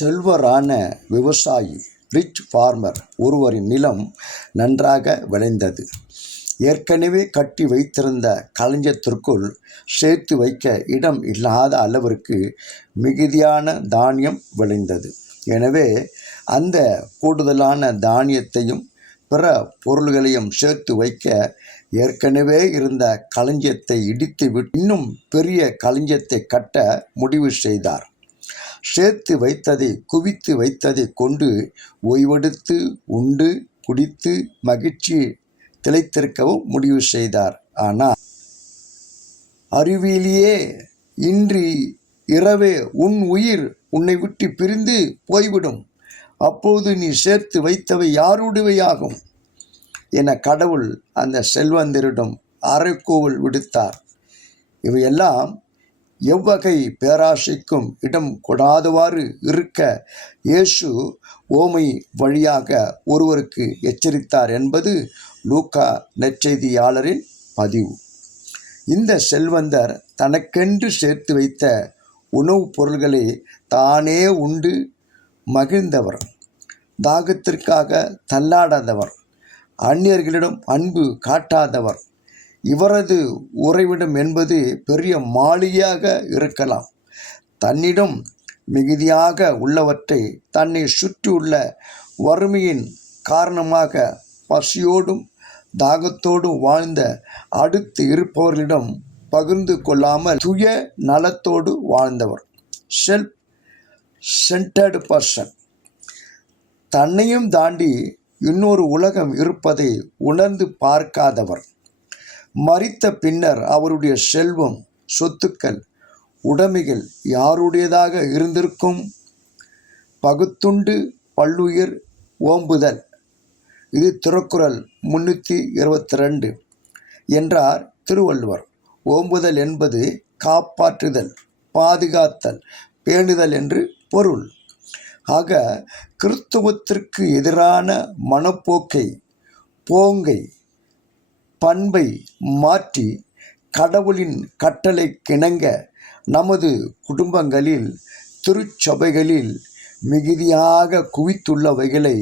செல்வரான விவசாயி rich farmer ஒருவரின் நிலம் நன்றாக விளைந்தது. ஏற்கனவே கட்டி வைத்திருந்த களஞ்சியத்திற்குள் சேர்த்து வைக்க இடம் இல்லாத அளவிற்கு மிகுதியான தானியம் விளைந்தது. எனவே அந்த கூடுதலான தானியத்தையும் பிற பொருள்களையும் சேர்த்து வைக்க ஏற்கனவே இருந்த களஞ்சியத்தை இடித்துவிட்டு இன்னும் பெரிய களஞ்சியத்தை கட்ட முடிவு செய்தார். சேர்த்து வைத்ததை குவித்து வைத்ததை கொண்டு ஓய்வெடுத்து உண்டு குடித்து மகிழ்ச்சி திளைத்திருக்கவும் முடிவு செய்தார். ஆனால் அறிவியலியே இன்று இரவே உன் உயிர் உன்னை விட்டு பிரிந்து போய்விடும். அப்போது நீ சேர்த்து வைத்தவை யாருடையவையாகும் என கடவுள் அந்த செல்வந்தரிடம் அறைகூவல் விடுத்தார். இவையெல்லாம் எவ்வகை பேராசைக்கும் இடம் கொடாதவாறு இருக்க இயேசு ஓமை வழியாக ஒருவருக்கு எச்சரித்தார் என்பது லூக்கா நற்செய்தியாளரின் பதிவு. இந்த செல்வந்தர் தனக்கென்று சேர்த்து வைத்த உணவுப் பொருள்களை தானே உண்டு மகிழ்ந்தவர், தாகத்திற்காக தள்ளாடாதவர், அந்நியர்களிடம் அன்பு காட்டாதவர். இவரது உறைவிடம் என்பது பெரிய மாளிகையாக இருக்கலாம். தன்னிடம் மிகுதியாக உள்ளவற்றை தன்னை சுற்றியுள்ள வறுமையின் காரணமாக பசியோடும் தாகத்தோடும் வாழ்ந்த அடுத்து இருப்பவர்களிடம் பகிர்ந்து கொள்ளாமல் சுய நலத்தோடு வாழ்ந்தவர். Self centred person. தன்னையும் தாண்டி இன்னொரு உலகம் இருப்பதை உணர்ந்து பார்க்காதவர். மரித்த பின்னர் அவருடைய செல்வம், சொத்துக்கள், உடைமைகள் யாருடையதாக இருந்திருக்கும்? பகுத்துண்டு பல்லுயிர் ஓம்புதல். இது திருக்குறள் 322 என்றார் திருவள்ளுவர். ஓம்புதல் என்பது காப்பாற்றுதல், பாதுகாத்தல், பேணுதல் என்று பொருள். ஆக கிறிஸ்துவத்திற்கு எதிரான மனப்போக்கை, போங்கை, பண்பை மாற்றி கடவுளின் கட்டளை கிணங்க நமது குடும்பங்களில், திருச்சபைகளில் மிகுதியாக குவித்துள்ளவைகளை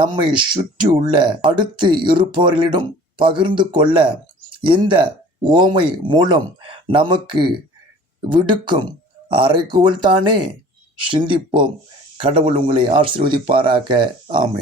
நம்மை சுற்றியுள்ள அடுத்து இருப்பவர்களிடம் பகிர்ந்து கொள்ள இந்த ஓமை மூலம் நமக்கு விடுக்கும் அறைகூவல் தானே. சிந்திப்போம். கடவுள் உங்களை ஆசீர்வதிப்பாராக. ஆமென்.